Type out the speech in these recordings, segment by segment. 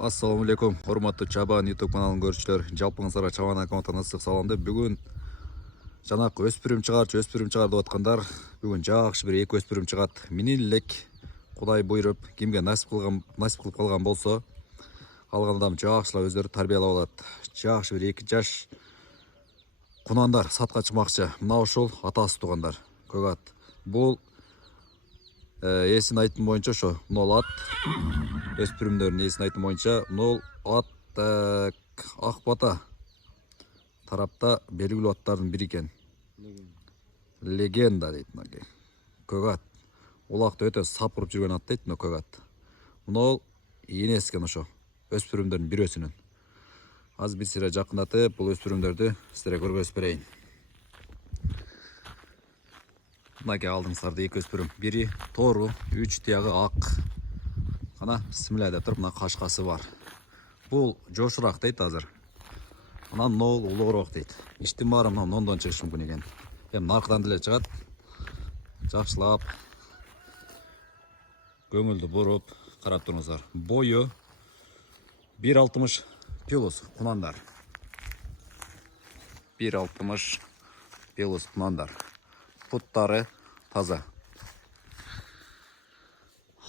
Ассаламу алейкум, урматтуу Чабан YouTube каналын көрүүчүлөр. Жалпыңыздарга Чабан аккаунттан ысык саламды. Бүгүн жанакы өспүрүм чыгар деп аткандар. Бүгүн жакшы бир эки өспүрүм чыгат. Менин элек Кудай буйруп, кимге насип кылып калган болсо, калган адам жакшылап өздөрү тарбиялап алат. Жакшы бир 2 жаш кунандар сатка чыкмакчы. Мына ушул атасы тугандар. Көк ат. Бул эсин айтым боюнча ошо 0 ат. Өспүрүмдөрдүн эсин айтым боюнча 0 ат Ак Бата тарапта белгилүү аттардын бири экен. Легенда дейт мынакей. Көк ат. Улакты өтө сапырып жүргөн ат дейт, көк ат. Мына энеси экен ошо. Өспүрүмдөрдүн бирөөсүнүн. Азыр бир сыйра жакындатып, бул өспүрүмдөрдү сиздерге көргөзүп берейин. Мынакей алдыңыздарда эки өспүрүм. Бири тору, 3 тиягы ак. Кана бисмилля деп туруп, мына кашкасы бар. Бул жошураак дейт азыр. Анан 0 улуурак дейт. Иштин баары мына 0дон чыгышы мүмкүн экен. Эми наркыдан деле чыгат. Жакшылап көңүлдү буруп карап туруңуздар. Бою 1.60 плюс кунандар. 1.60 плюс кунандар. Путтары таза.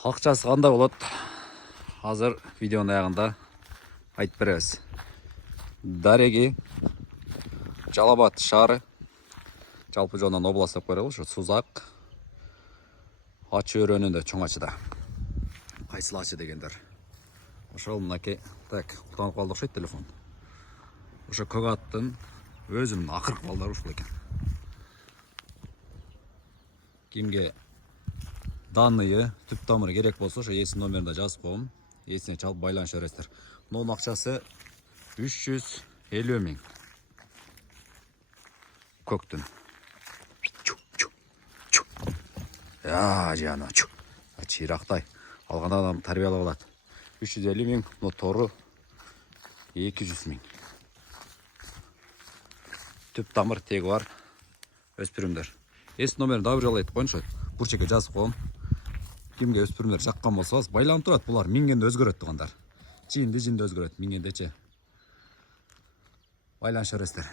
Акчасы кандай болот? Азыр видеонун аягында айтып беребиз. Дареги Жалал Абад шаары. Жалпы жонунан област деп коелу, ошо Сузак. Ачы өрөөнүндө чоң ачыда. Кайсыл ачы дегендер. Ошол мынакей, так, ултанып калды окшойт телефон. Ошо көк аттын өзүнүн акыркы балдары ушул экен. Кимге данные, түп тамыры керек болсо, ошо эсин номеринде жазып коем. Эсине чалып байланыша бересиздер. Мунун акчасы 350 миң. Көктүн. Жана чыйрактай. Алган адам тарбиялап алат. 350 миң, но тору 200 миң. Түп тамыр теги бар өспүрүмдөр. Эс номерин дагы бир жолу айтып коеюнчу. Бурчекке жазып коем. Кимге өспүрүмдөр жаккан болсо, байланып турат. Булар мингенде өзгөрөт тугандар. Жинди өзгөрөт мингендечи. Байланыша бересиздер.